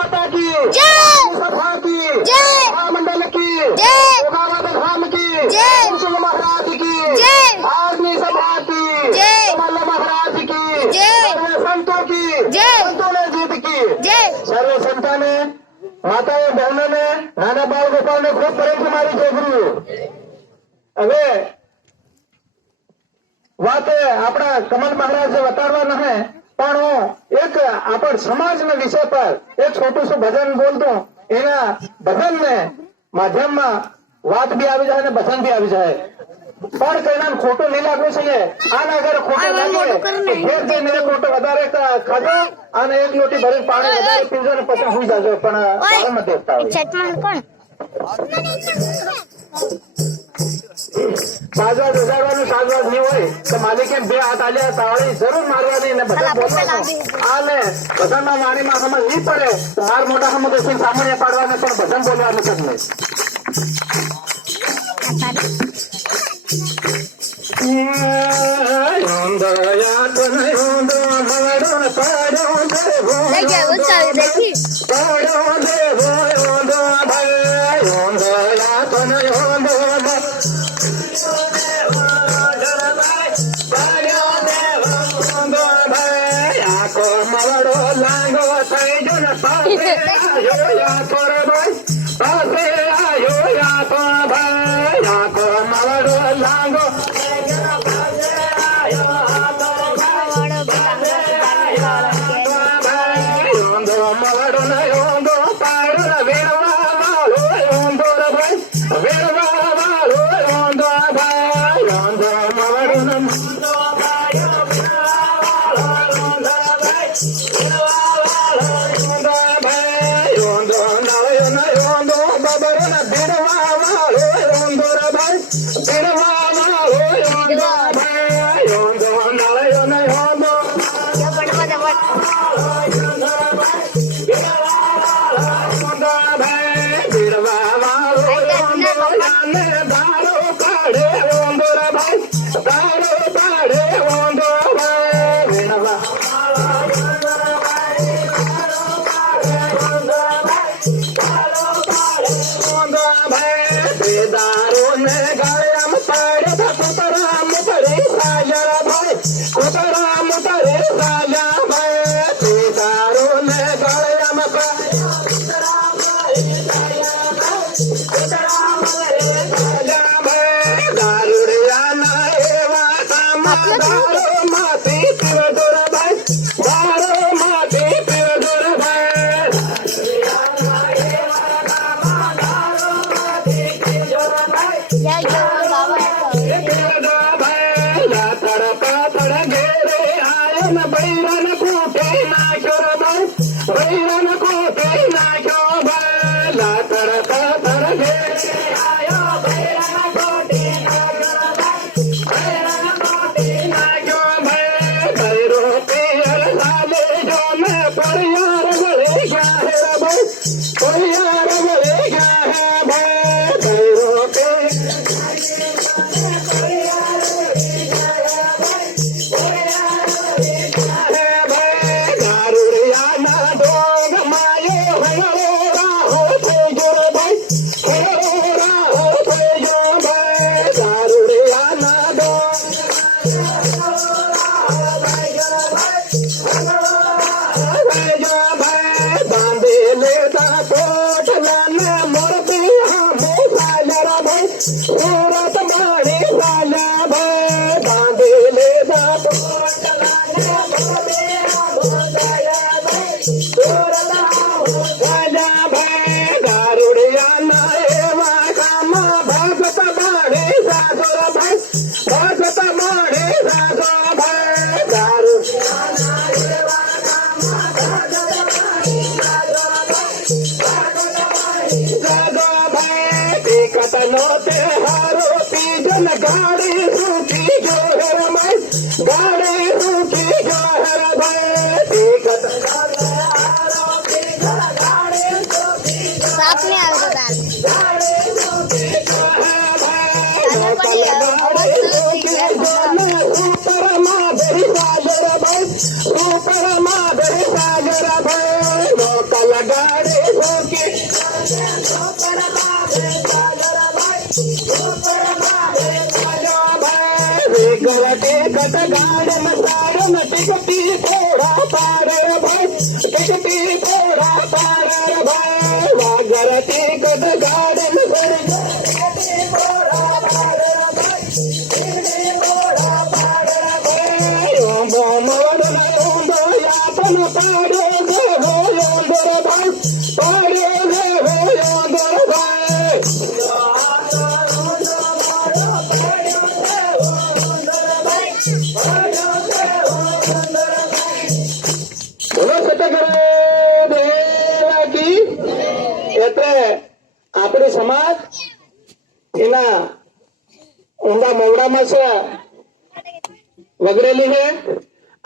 माता की जय। सभा की जय। महामंडल की जय। योगावत धाम की जय। कुशल महाराज की जय। आर्मी सभा की जय। कमल महाराज की जय। सर्व संतों की जय। संतों ने जीत की जय। सर्व संतां ने माताओं बहनों ने नाना बाल गोपाल ने खूब प्रेम से मारी जय गुरु હવે વાત આપણા કમલ મહારાજ વતાડવાના હે પણ હું એક આપણ સમાજના વિષય પર એક છોટું શું ભજન બોલતો એના ભજન ને માધ્યમમાં વાત બી આવી જાય ને ભજન બી આવી જાય પણ કઈના ખોટું નહીં લાગવું છે આના અગર ખોટું લાગે તો ઘેર જઈને એક લોટો વધારે ખાજો અને એક લોટી ભરીને પાણી વધારે પીજો ને પછી સુઈ જાજો પણ પાણીમાં દેખતા હોય સાજવાજ ઉજાડવાનું સાજવાજ નહીં હોય તો માલિકે બે હાથ આલ્યા તાળી જરૂર મારવાની ને બધા બોલવાનું આ ને ભજનના વાણીમાં સમજ નહીં પડે તો માર મોટા સમજ સામાન્ય પાડવાને પણ ભજન બોલવાનું છે નહીં લગાડે ભૂકે ગરટે કટ ગાડન સાડન ટિકટી થોડા પાડે ભાઈ ટિકટી થોડા પાડે ભાઈ વાગરતે કટ ગાડન આપણી સમાજ એના ઊંડા મોવડામાં છે વગરેલી છે